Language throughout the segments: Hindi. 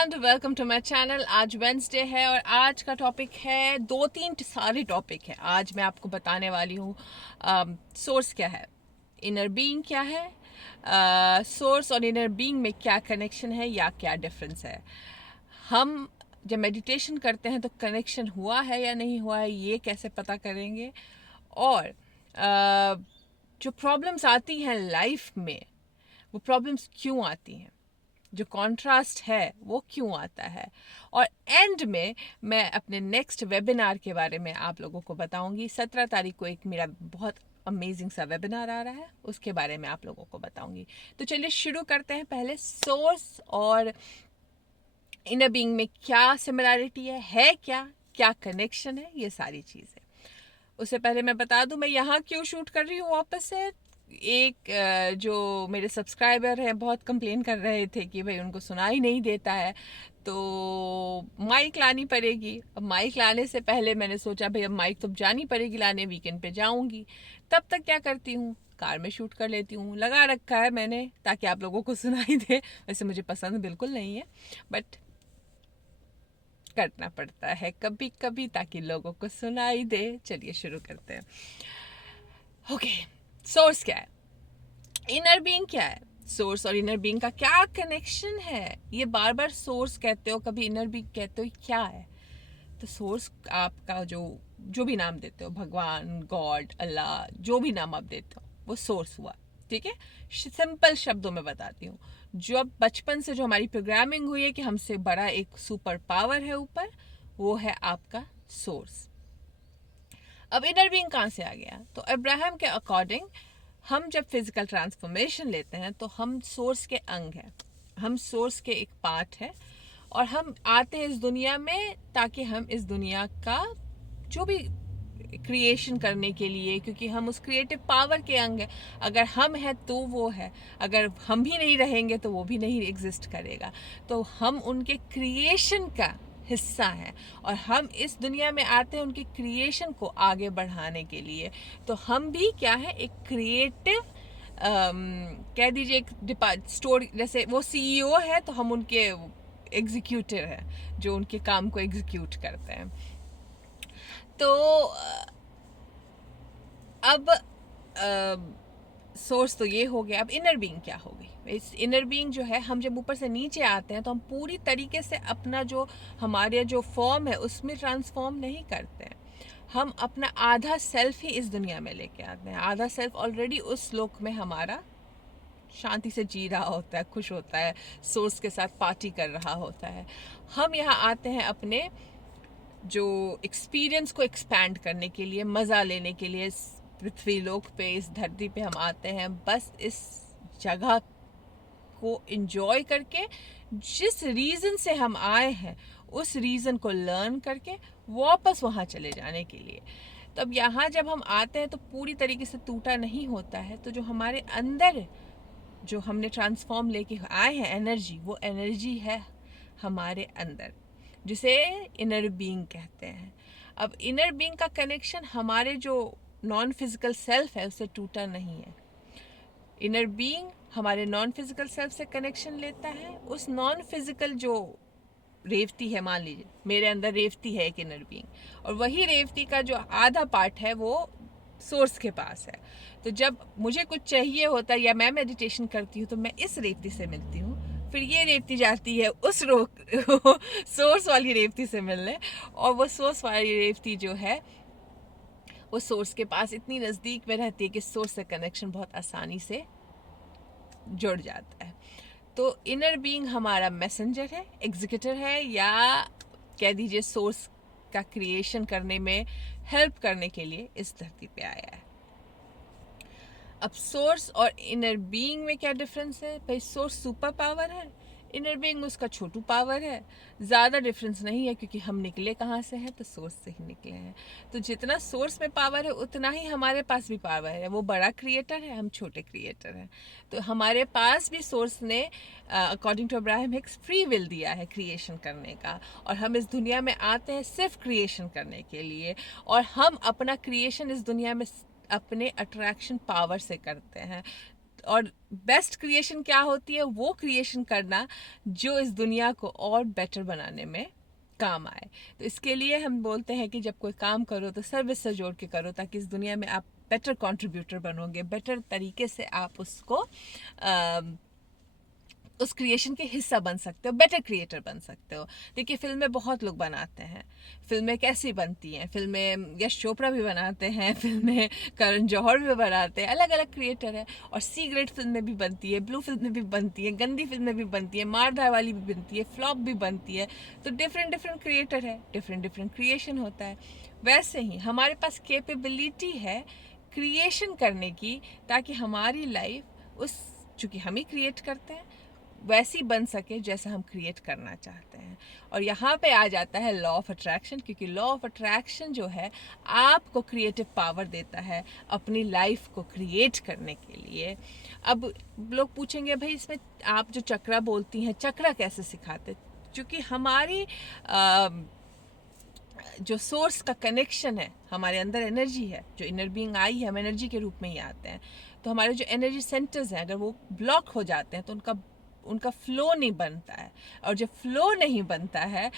And welcome to my channel. आज वेंसडे है और आज का टॉपिक है, दो तीन सारे टॉपिक है। आज मैं आपको बताने वाली हूँ सोर्स क्या है, इनर बीइंग क्या है, सोर्स और इनर बीइंग में क्या कनेक्शन है या क्या डिफरेंस है। हम जब मेडिटेशन करते हैं तो कनेक्शन हुआ है या नहीं हुआ है ये कैसे पता करेंगे, और जो प्रॉब्लम्स आती हैं लाइफ में वो प्रॉब्लम्स क्यों आती हैं, जो कॉन्ट्रास्ट है वो क्यों आता है। और एंड में मैं अपने नेक्स्ट वेबिनार के बारे में आप लोगों को बताऊंगी। 17 तारीख को एक मेरा बहुत अमेजिंग सा वेबिनार आ रहा है, उसके बारे में आप लोगों को बताऊंगी। तो चलिए शुरू करते हैं। पहले सोर्स और इनर बीइंग में क्या सिमिलरिटी है क्या क्या कनेक्शन है, ये सारी चीज़ें। उससे पहले मैं बता दूं मैं यहाँ क्यों शूट कर रही हूँ वापस से। एक जो मेरे सब्सक्राइबर हैं बहुत कंप्लेन कर रहे थे कि भाई उनको सुनाई नहीं देता है, तो माइक लानी पड़ेगी। अब माइक लाने से पहले मैंने सोचा भाई अब माइक तो जानी पड़ेगी लाने, वीकेंड पे जाऊंगी। तब तक क्या करती हूँ, कार में शूट कर लेती हूँ। लगा रखा है मैंने ताकि आप लोगों को सुनाई दे। वैसे मुझे पसंद बिल्कुल नहीं है, बट करना पड़ता है कभी कभी ताकि लोगों को सुनाई दे। चलिए शुरू करते हैं। ओके, सोर्स क्या है, इनर बीइंग क्या है, सोर्स और इनर बीइंग का क्या कनेक्शन है। ये बार बार सोर्स कहते हो, कभी इनर बीइंग कहते हो, क्या है। तो सोर्स आपका जो जो भी नाम देते हो, भगवान, गॉड, अल्लाह, जो भी नाम आप देते हो वो सोर्स हुआ। ठीक है, सिंपल शब्दों में बताती हूँ। जो अब बचपन से जो हमारी प्रोग्रामिंग हुई है कि हमसे बड़ा एक सुपर पावर है ऊपर, वो है आपका सोर्स। अब इनर बीइंग कहाँ से आ गया, तो अब्राहम के अकॉर्डिंग हम जब फिजिकल ट्रांसफॉर्मेशन लेते हैं तो हम सोर्स के अंग हैं, हम सोर्स के एक पार्ट है। और हम आते हैं इस दुनिया में ताकि हम इस दुनिया का जो भी क्रिएशन करने के लिए, क्योंकि हम उस क्रिएटिव पावर के अंग हैं। अगर हम हैं तो वो है, अगर हम भी नहीं रहेंगे तो वो भी नहीं एग्जिस्ट करेगा। तो हम उनके क्रिएशन का हिस्सा है और हम इस दुनिया में आते हैं उनके क्रिएशन को आगे बढ़ाने के लिए। तो हम भी क्या है, एक क्रिएटिव कह दीजिए एक स्टोरी, जैसे वो सीईओ है तो हम उनके एग्जीक्यूटिव हैं जो उनके काम को एग्जीक्यूट करते हैं। तो अब सोर्स तो ये हो गया। अब इनर बीइंग क्या हो गई। इस इनर बीइंग जो है, हम जब ऊपर से नीचे आते हैं तो हम पूरी तरीके से अपना जो हमारे जो फॉर्म है उसमें ट्रांसफॉर्म नहीं करते हैं। हम अपना आधा सेल्फ ही इस दुनिया में लेके आते हैं। आधा सेल्फ ऑलरेडी उस लोक में हमारा शांति से जी रहा होता है, खुश होता है, सोर्स के साथ पार्टी कर रहा होता है। हम यहाँ आते हैं अपने जो एक्सपीरियंस को एक्सपैंड करने के लिए, मज़ा लेने के लिए। पृथ्वी लोक पे, इस धरती पे हम आते हैं बस इस जगह को एंजॉय करके, जिस रीज़न से हम आए हैं उस रीज़न को लर्न करके वापस वहाँ चले जाने के लिए। तब यहाँ जब हम आते हैं तो पूरी तरीके से टूटा नहीं होता है। तो जो हमारे अंदर जो हमने ट्रांसफॉर्म लेके आए हैं एनर्जी, वो एनर्जी है हमारे अंदर, जिसे इनर बीइंग कहते हैं। अब इनर बीइंग का कनेक्शन हमारे जो नॉन फिजिकल सेल्फ है उससे टूटा नहीं है। इनर बीइंग हमारे नॉन फिजिकल सेल्फ से कनेक्शन लेता है। उस नॉन फिजिकल जो रेवती है, मान लीजिए मेरे अंदर रेवती है एक इनर बीइंग, और वही रेवती का जो आधा पार्ट है वो सोर्स के पास है। तो जब मुझे कुछ चाहिए होता है या मैं मेडिटेशन करती हूँ तो मैं इस रेवती से मिलती हूँ, फिर ये रेवती जाती है उस सोर्स वाली रेवती से मिलने, और वो सोर्स वाली रेवती जो है वो सोर्स के पास इतनी नज़दीक में रहती है कि सोर्स से कनेक्शन बहुत आसानी से जुड़ जाता है। तो इनर बीइंग हमारा मैसेंजर है, एग्जीक्यूटर है, या कह दीजिए सोर्स का क्रिएशन करने में हेल्प करने के लिए इस धरती पे आया है। अब सोर्स और इनर बीइंग में क्या डिफरेंस है भाई। सोर्स सुपर पावर है, इनर बीइंग उसका छोटू पावर है। ज़्यादा डिफरेंस नहीं है क्योंकि हम निकले कहाँ से हैं, तो सोर्स से ही निकले हैं। तो जितना सोर्स में पावर है उतना ही हमारे पास भी पावर है। वो बड़ा क्रिएटर है, हम छोटे क्रिएटर हैं। तो हमारे पास भी सोर्स ने according to Abraham Hicks free will दिया है क्रिएशन करने का, और हम इस दुनिया में आते हैं सिर्फ क्रिएशन करने के लिए। और हम अपना क्रिएशन इस दुनिया में अपने अट्रैक्शन पावर से करते हैं। और बेस्ट क्रिएशन क्या होती है? वो क्रिएशन करना जो इस दुनिया को और बेटर बनाने में काम आए। तो इसके लिए हम बोलते हैं कि जब कोई काम करो तो सर्विस से जोड़ के करो, ताकि इस दुनिया में आप बेटर कंट्रीब्यूटर बनोगे, बेटर तरीके से आप उसको उस क्रिएशन के हिस्सा बन सकते हो, बेटर क्रिएटर बन सकते हो। देखिए, फिल्में बहुत लोग बनाते हैं, फिल्में कैसी बनती हैं? फिल्में यश चोपड़ा भी बनाते हैं, फिल्में करण जौहर भी बनाते हैं, अलग अलग क्रिएटर है। और सी ग्रेड फिल्में भी बनती है, ब्लू फिल्में भी बनती है, गंदी फिल्में भी बनती है, मारधार वाली भी बनती है, फ्लॉप भी बनती है। तो डिफरेंट डिफरेंट क्रिएटर है, डिफरेंट डिफरेंट क्रिएशन होता है। वैसे ही हमारे पास कैपेबिलिटी है क्रिएशन करने की, ताकि हमारी लाइफ उस, चूँकि हम ही क्रिएट करते हैं, वैसी बन सके जैसा हम क्रिएट करना चाहते हैं। और यहाँ पे आ जाता है लॉ ऑफ अट्रैक्शन, क्योंकि लॉ ऑफ अट्रैक्शन जो है आपको क्रिएटिव पावर देता है अपनी लाइफ को क्रिएट करने के लिए। अब लोग पूछेंगे, भाई इसमें आप जो चक्रा बोलती हैं, चक्रा कैसे सिखाते? क्योंकि हमारी जो सोर्स का कनेक्शन है, हमारे अंदर एनर्जी है, जो इनर बीइंग आई है, हम एनर्जी के रूप में ही आते हैं। तो हमारे जो एनर्जी सेंटर्स हैं, अगर वो ब्लॉक हो जाते हैं तो उनका फ्लो नहीं बनता है। और जब फ्लो नहीं बनता है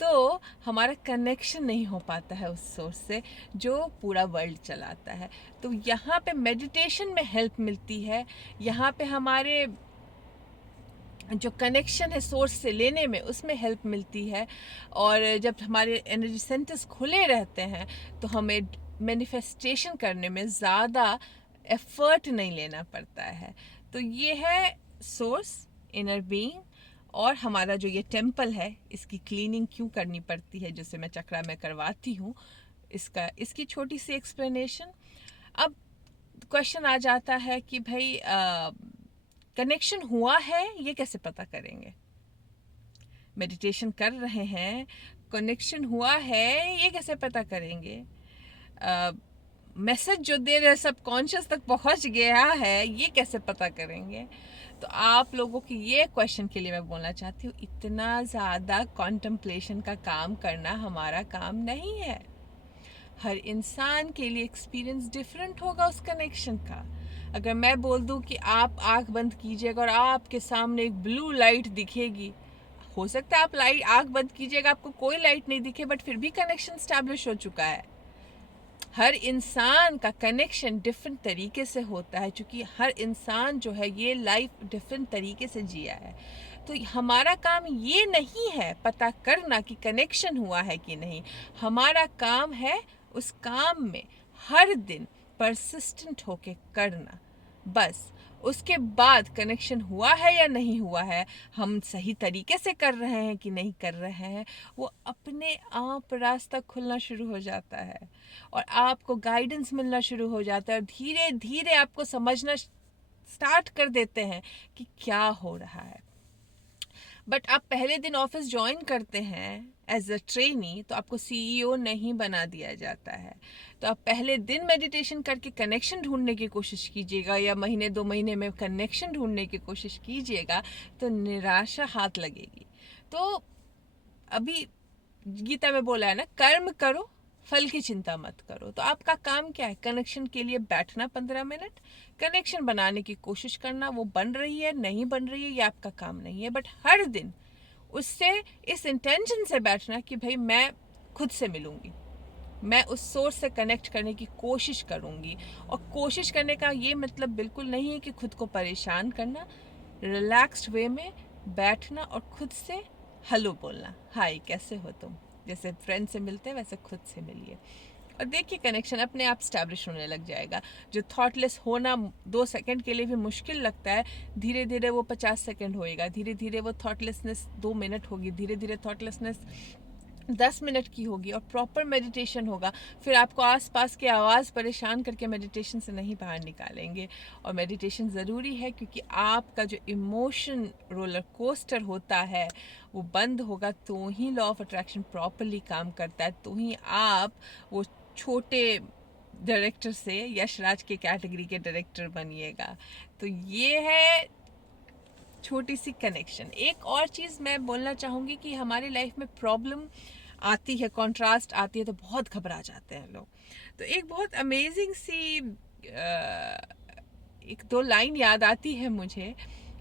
तो हमारा कनेक्शन नहीं हो पाता है उस सोर्स से जो पूरा वर्ल्ड चलाता है। तो यहाँ पे मेडिटेशन में हेल्प मिलती है, यहाँ पे हमारे जो कनेक्शन है सोर्स से लेने में, उसमें हेल्प मिलती है। और जब हमारे एनर्जी सेंटर्स खुले रहते हैं तो हमें मैनिफेस्टेशन करने में ज़्यादा एफर्ट नहीं लेना पड़ता है। तो ये है सोर्स, इनर बीइंग, और हमारा जो ये टेम्पल है, इसकी क्लीनिंग क्यों करनी पड़ती है, जैसे मैं चक्रा में करवाती हूँ, इसकी छोटी सी एक्सप्लेनेशन। अब क्वेश्चन आ जाता है कि भाई कनेक्शन हुआ है, ये कैसे पता करेंगे? मेडिटेशन कर रहे हैं, कनेक्शन हुआ है, ये कैसे पता करेंगे? मैसेज जो दे रहे सबकॉन्शियस तक पहुंच गया है, ये कैसे पता करेंगे? तो आप लोगों की ये क्वेश्चन के लिए मैं बोलना चाहती हूँ, इतना ज़्यादा कॉन्टम्पलेशन का काम करना हमारा काम नहीं है। हर इंसान के लिए एक्सपीरियंस डिफरेंट होगा उस कनेक्शन का। अगर मैं बोल दूं कि आप आंख बंद कीजिएगा और आपके सामने एक ब्लू लाइट दिखेगी, हो सकता है आप आंख बंद कीजिएगा, आपको कोई लाइट नहीं दिखे, बट फिर भी कनेक्शन स्टैब्लिश हो चुका है। हर इंसान का कनेक्शन डिफरेंट तरीके से होता है, क्योंकि हर इंसान जो है ये लाइफ डिफरेंट तरीके से जिया है। तो हमारा काम ये नहीं है पता करना कि कनेक्शन हुआ है कि नहीं, हमारा काम है उस काम में हर दिन परसिस्टेंट होके करना। बस उसके बाद कनेक्शन हुआ है या नहीं हुआ है, हम सही तरीके से कर रहे हैं कि नहीं कर रहे हैं, वो अपने आप रास्ता खुलना शुरू हो जाता है और आपको गाइडेंस मिलना शुरू हो जाता है, और धीरे धीरे आपको समझना स्टार्ट कर देते हैं कि क्या हो रहा है। बट आप पहले दिन ऑफिस ज्वाइन करते हैं एज अ ट्रेनी, तो आपको सीईओ नहीं बना दिया जाता है। तो आप पहले दिन मेडिटेशन करके कनेक्शन ढूंढने की कोशिश कीजिएगा, या महीने 2 महीने में कनेक्शन ढूंढने की कोशिश कीजिएगा, तो निराशा हाथ लगेगी। तो अभी गीता में बोला है ना, कर्म करो फल की चिंता मत करो। तो आपका काम क्या है? कनेक्शन के लिए बैठना 15 मिनट, कनेक्शन बनाने की कोशिश करना। वो बन रही है नहीं बन रही है ये आपका काम नहीं है, बट हर दिन उससे इस इंटेंशन से बैठना कि भाई मैं खुद से मिलूंगी, मैं उस सोर्स से कनेक्ट करने की कोशिश करूंगी। और कोशिश करने का ये मतलब बिल्कुल नहीं है कि खुद को परेशान करना, रिलैक्स्ड वे में बैठना और खुद से हेलो बोलना, हाय कैसे हो तुम, जैसे फ्रेंड से मिलते हैं वैसे खुद से मिलिए, और देखिए कनेक्शन अपने आप स्टैब्लिश होने लग जाएगा। जो थॉटलेस होना 2 सेकंड के लिए भी मुश्किल लगता है, धीरे धीरे वो 50 सेकंड होएगा, धीरे धीरे वो थॉटलेसनेस 2 मिनट होगी, धीरे धीरे थॉटलेसनेस 10 मिनट की होगी, और प्रॉपर मेडिटेशन होगा। फिर आपको आसपास की आवाज़ परेशान करके मेडिटेशन से नहीं बाहर निकालेंगे। और मेडिटेशन ज़रूरी है, क्योंकि आपका जो इमोशन रोलर कोस्टर होता है वो बंद होगा, तो ही लॉ ऑफ अट्रैक्शन प्रॉपरली काम करता है, तो ही आप वो छोटे डायरेक्टर से यशराज के कैटेगरी के डायरेक्टर बनिएगा। तो ये है छोटी सी कनेक्शन। एक और चीज़ मैं बोलना चाहूँगी कि हमारी लाइफ में प्रॉब्लम आती है, कॉन्ट्रास्ट आती है, तो बहुत घबरा जाते हैं लोग। तो एक बहुत अमेजिंग सी एक दो लाइन याद आती है मुझे,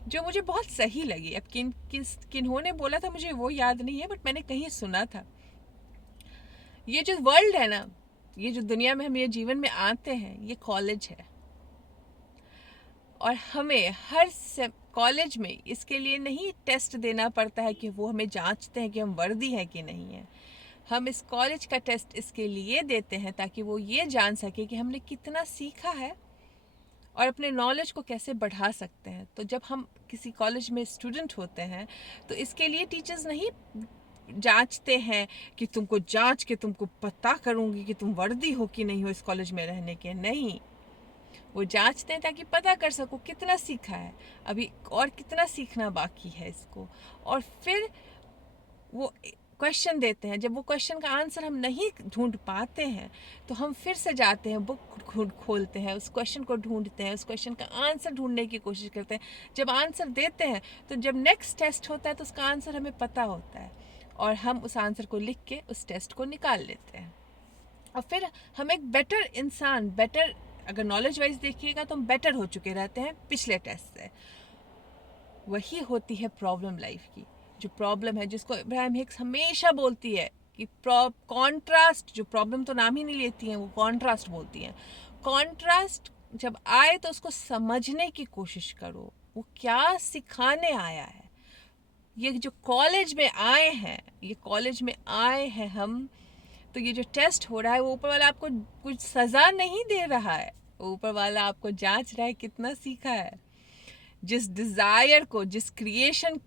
जो मुझे बहुत सही लगी। अब किन्होंने बोला था मुझे वो याद नहीं है, बट मैंने कहीं सुना था। ये जो वर्ल्ड है ना, ये जो दुनिया में हम ये जीवन में आते हैं, ये कॉलेज है। और हमें हर कॉलेज में इसके लिए नहीं टेस्ट देना पड़ता है कि वो हमें जांचते हैं कि हम वर्दी हैं कि नहीं है। हम इस कॉलेज का टेस्ट इसके लिए देते हैं ताकि वो ये जान सके कि हमने कितना सीखा है और अपने नॉलेज को कैसे बढ़ा सकते हैं। तो जब हम किसी कॉलेज में स्टूडेंट होते हैं तो इसके लिए टीचर्स नहीं जांचते हैं कि तुमको जांच के तुमको पता करूँगी कि तुम वर्दी हो कि नहीं हो इस कॉलेज में रहने के। नहीं, वो जांचते हैं ताकि पता कर सको कितना सीखा है अभी और कितना सीखना बाकी है इसको। और फिर वो क्वेश्चन देते हैं। जब वो क्वेश्चन का आंसर हम नहीं ढूंढ पाते हैं तो हम फिर से जाते हैं, बुक खोलते हैं, उस क्वेश्चन को ढूंढते हैं, उस क्वेश्चन का आंसर ढूंढने की कोशिश करते हैं। जब आंसर देते हैं तो जब नेक्स्ट टेस्ट होता है तो उसका आंसर हमें पता होता है और हम उस आंसर को लिख के उस टेस्ट को निकाल लेते हैं। और फिर हम एक बेटर इंसान, बेटर अगर नॉलेज वाइज देखिएगा तो हम बेटर हो चुके रहते हैं पिछले टेस्ट से। वही होती है प्रॉब्लम लाइफ की। जो प्रॉब्लम है जिसको इब्राहिम हिक्स हमेशा बोलती है कि कॉन्ट्रास्ट, जो प्रॉब्लम तो नाम ही नहीं लेती हैं, वो कॉन्ट्रास्ट बोलती हैं। कॉन्ट्रास्ट जब आए तो उसको समझने की कोशिश करो, वो क्या सिखाने आया है। ये जो कॉलेज में आए हैं, ये कॉलेज में आए हैं हम, तो ये जो टेस्ट हो रहा है वो ऊपर वाला आपको कुछ सज़ा नहीं दे रहा है, ऊपर वाला आपको जांच रहा है कितना सीखा है। जिस डिज़ायर को, जिस क्रिएशन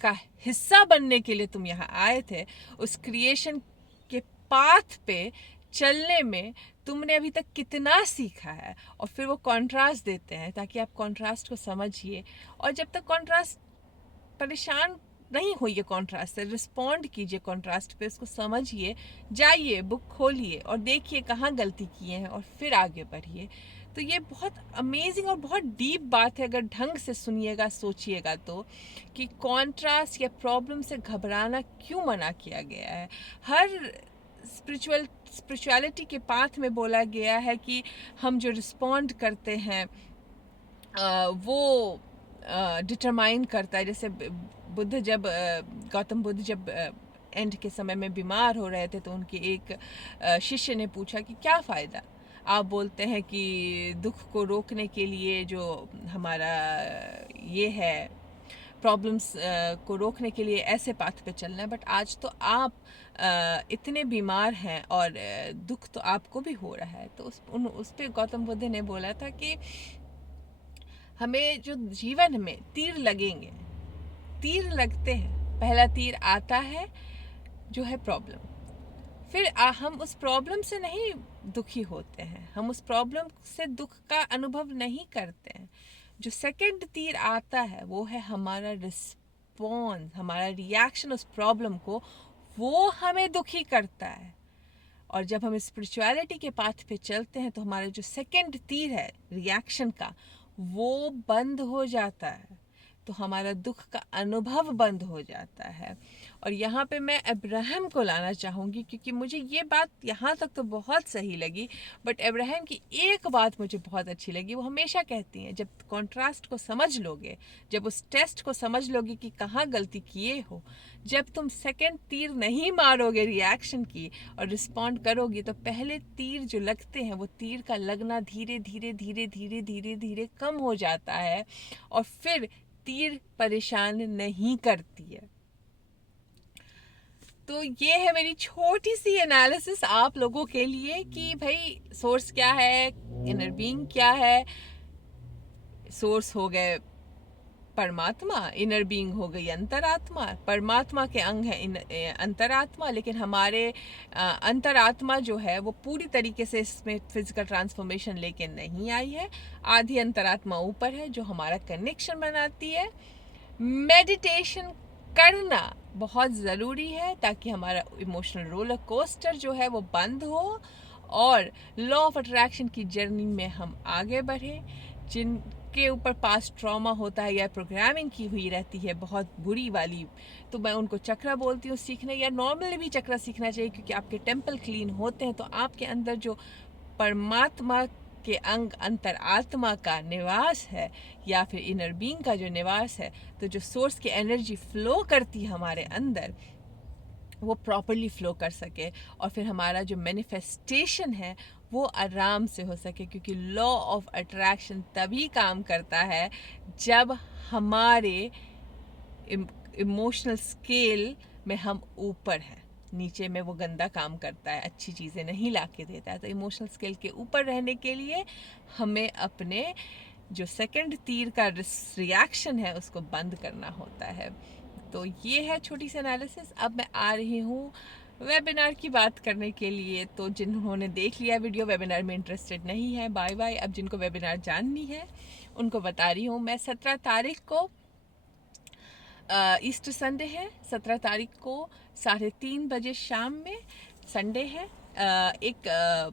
का हिस्सा बनने के लिए तुम यहाँ आए थे, उस क्रिएशन के पाथ पे चलने में तुमने अभी तक कितना सीखा है। और फिर वो कॉन्ट्रास्ट देते हैं ताकि आप कॉन्ट्रास्ट को समझिए। और जब तक कॉन्ट्रास्ट, परेशान नहीं होइए कॉन्ट्रास्ट से, रिस्पॉन्ड कीजिए कॉन्ट्रास्ट पे, उसको समझिए, जाइए बुक खोलिए और देखिए कहाँ गलती किए हैं और फिर आगे बढ़िए। तो ये बहुत अमेजिंग और बहुत डीप बात है अगर ढंग से सुनिएगा, सोचिएगा तो, कि कॉन्ट्रास्ट या प्रॉब्लम से घबराना क्यों मना किया गया है। हर स्पिरिचुअलिटी के पाथ में बोला गया है कि हम जो रिस्पॉन्ड करते हैं वो डिटरमाइन करता है। जैसे बुद्ध जब गौतम बुद्ध जब एंड के समय में बीमार हो रहे थे तो उनके एक शिष्य ने पूछा कि क्या फ़ायदा, आप बोलते हैं कि दुख को रोकने के लिए जो हमारा ये है, प्रॉब्लम्स को रोकने के लिए ऐसे पाथ पे चलना है, बट आज तो आप इतने बीमार हैं और दुख तो आपको भी हो रहा है। तो उस पे गौतम बुद्ध ने बोला था कि हमें जो जीवन में तीर लगेंगे, तीर लगते हैं, पहला तीर आता है जो है प्रॉब्लम। फिर हम उस प्रॉब्लम से नहीं दुखी होते हैं, हम उस प्रॉब्लम से दुख का अनुभव नहीं करते हैं। जो सेकंड तीर आता है वो है हमारा रिस्पॉन्स, हमारा रिएक्शन उस प्रॉब्लम को, वो हमें दुखी करता है। और जब हम स्पिरिचुअलिटी के पाथ पे चलते हैं तो हमारा जो सेकंड तीर है रिएक्शन का, वो बंद हो जाता है, तो हमारा दुख का अनुभव बंद हो जाता है। और यहाँ पे मैं अब्राहम को लाना चाहूँगी क्योंकि मुझे ये बात यहाँ तक तो बहुत सही लगी, बट अब्राहम की एक बात मुझे बहुत अच्छी लगी। वो हमेशा कहती हैं जब कॉन्ट्रास्ट को समझ लोगे, जब उस टेस्ट को समझ लोगे कि कहाँ गलती किए हो, जब तुम सेकंड तीर नहीं मारोगे रिएक्शन की और रिस्पॉन्ड करोगे, तो पहले तीर जो लगते हैं वो तीर का लगना धीरे धीरे धीरे धीरे धीरे धीरे कम हो जाता है और फिर तीर परेशान नहीं करती है। तो ये है मेरी छोटी सी एनालिसिस आप लोगों के लिए कि भाई सोर्स क्या है, इनर बीइंग क्या है। सोर्स हो गए परमात्मा, इनर बीइंग हो गई अंतरात्मा। परमात्मा के अंग है अंतरात्मा, लेकिन हमारे अंतरात्मा जो है वो पूरी तरीके से इसमें फिजिकल ट्रांसफॉर्मेशन लेके नहीं आई है। आधी अंतरात्मा ऊपर है जो हमारा कनेक्शन बनाती है। मेडिटेशन करना बहुत ज़रूरी है ताकि हमारा इमोशनल रोलर कोस्टर जो है वो बंद हो और लॉ ऑफ अट्रैक्शन की जर्नी में हम आगे बढ़ें। जिनके ऊपर पास्ट ट्रॉमा होता है या प्रोग्रामिंग की हुई रहती है बहुत बुरी वाली, तो मैं उनको चक्रा बोलती हूँ सीखने, या नॉर्मली भी चक्रा सीखना चाहिए क्योंकि आपके टेम्पल क्लीन होते हैं तो आपके अंदर जो परमात्मा के अंग अंतरात्मा का निवास है या फिर इनर बीइंग का जो निवास है, तो जो सोर्स की एनर्जी फ्लो करती है हमारे अंदर, वो प्रॉपरली फ्लो कर सके और फिर हमारा जो मैनिफेस्टेशन है वो आराम से हो सके, क्योंकि लॉ ऑफ अट्रैक्शन तभी काम करता है जब हमारे इमोशनल स्केल में हम ऊपर हैं। नीचे में वो गंदा काम करता है, अच्छी चीज़ें नहीं ला के देता है। तो इमोशनल स्केल के ऊपर रहने के लिए हमें अपने जो सेकंड तीर का रिएक्शन है उसको बंद करना होता है। तो ये है छोटी सी एनालिसिस। अब मैं आ रही हूँ वेबिनार की बात करने के लिए। तो जिन्होंने देख लिया वीडियो, वेबिनार में इंटरेस्टेड नहीं है, बाय बाय। अब जिनको वेबिनार जाननी है उनको बता रही हूँ। मैं 17 तारीख को, ईस्टर संडे है, 17 तारीख को 3:30 बजे शाम में, संडे है, एक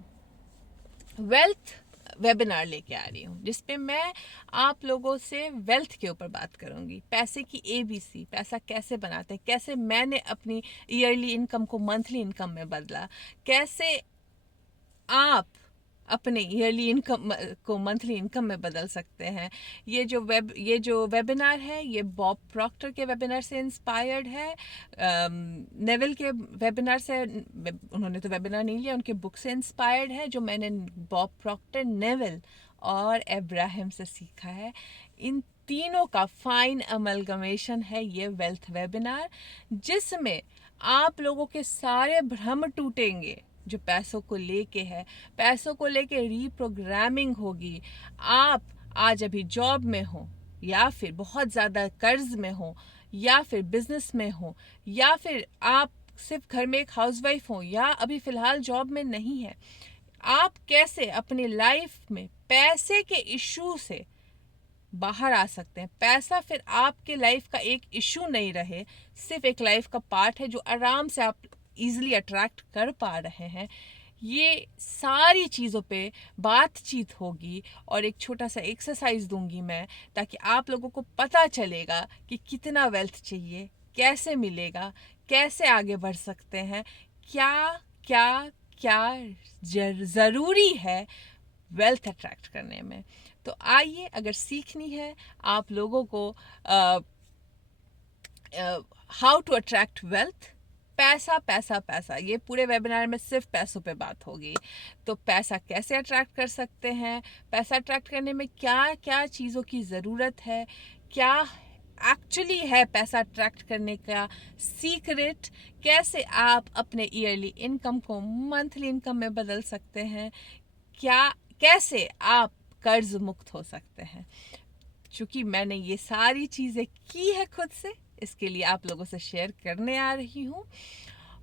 वेल्थ वेबिनार लेके आ रही हूँ, जिसपे मैं आप लोगों से वेल्थ के ऊपर बात करूँगी। पैसे की ABC, पैसा कैसे बनाते हैं, कैसे मैंने अपनी ईयरली इनकम को मंथली इनकम में बदला, कैसे आप अपने ईयरली इनकम को मंथली इनकम में बदल सकते हैं। ये जो वेबिनार है ये बॉब प्रॉक्टर के वेबिनार से इंस्पायर्ड है, नेविल के वेबिनार से। उन्होंने तो वेबिनार नहीं लिया, उनके बुक से इंस्पायर्ड है, जो मैंने बॉब प्रॉक्टर, नेविल और अब्राहम से सीखा है। इन तीनों का फाइन अमलगमेशन है ये वेल्थ वेबिनार, जिसमें आप लोगों के सारे भ्रम टूटेंगे जो पैसों को लेके है। पैसों को लेके रीप्रोग्रामिंग होगी। आप आज अभी जॉब में हो, या फिर बहुत ज़्यादा कर्ज में हो, या फिर बिजनेस में हो, या फिर आप सिर्फ घर में एक हाउसवाइफ हो, या अभी फ़िलहाल जॉब में नहीं है, आप कैसे अपनी लाइफ में पैसे के इशू से बाहर आ सकते हैं। पैसा फिर आपके लाइफ का एक इशू नहीं रहे, सिर्फ एक लाइफ का पार्ट है जो आराम से आप इजीली अट्रैक्ट कर पा रहे हैं। ये सारी चीज़ों पे बातचीत होगी और एक छोटा सा एक्सरसाइज दूंगी मैं, ताकि आप लोगों को पता चलेगा कि कितना वेल्थ चाहिए, कैसे मिलेगा, कैसे आगे बढ़ सकते हैं, क्या क्या क्या ज़रूरी है वेल्थ अट्रैक्ट करने में। तो आइए, अगर सीखनी है आप लोगों को हाउ टू अट्रैक्ट वेल्थ, पैसा पैसा पैसा, ये पूरे वेबिनार में सिर्फ पैसों पे बात होगी। तो पैसा कैसे अट्रैक्ट कर सकते हैं, पैसा अट्रैक्ट करने में क्या क्या चीज़ों की ज़रूरत है, क्या एक्चुअली है पैसा अट्रैक्ट करने का सीक्रेट, कैसे आप अपने ईयरली इनकम को मंथली इनकम में बदल सकते हैं, कैसे आप कर्ज मुक्त हो सकते हैं। चूँकि मैंने ये सारी चीज़ें की है खुद से, इसके लिए आप लोगों से शेयर करने आ रही हूँ।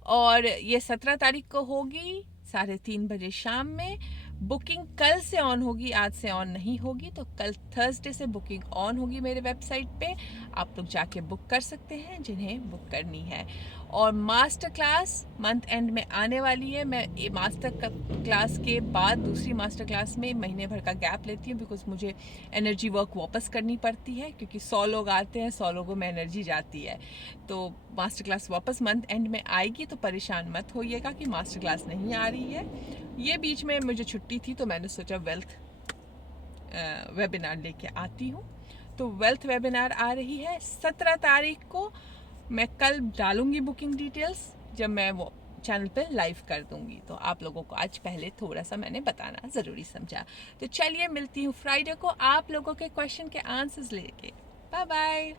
और ये 17 तारीख को होगी 3:30 बजे शाम में। बुकिंग कल से ऑन होगी, आज से ऑन नहीं होगी। तो कल थर्सडे से बुकिंग ऑन होगी मेरे वेबसाइट पे, आप लोग जाके बुक कर सकते हैं जिन्हें बुक करनी है। और मास्टर क्लास मंथ एंड में आने वाली है। मैं मास्टर क्लास के बाद दूसरी मास्टर क्लास में महीने भर का गैप लेती हूँ, बिकॉज मुझे एनर्जी वर्क वापस करनी पड़ती है, क्योंकि 100 लोग आते हैं, 100 लोगों में एनर्जी जाती है। तो मास्टर क्लास वापस मंथ एंड में आएगी, तो परेशान मत होइएगा कि मास्टर क्लास नहीं आ रही है। ये बीच में मुझे छुट्टी थी, तो मैंने सोचा वेल्थ वेबिनार लेके आती हूँ। तो वेल्थ वेबिनार आ रही है 17 तारीख को। मैं कल डालूंगी बुकिंग डिटेल्स, जब मैं वो चैनल पे लाइव कर दूंगी। तो आप लोगों को आज पहले थोड़ा सा मैंने बताना ज़रूरी समझा। तो चलिए, मिलती हूँ फ्राइडे को आप लोगों के क्वेश्चन के आंसर्स लेके। Bye bye.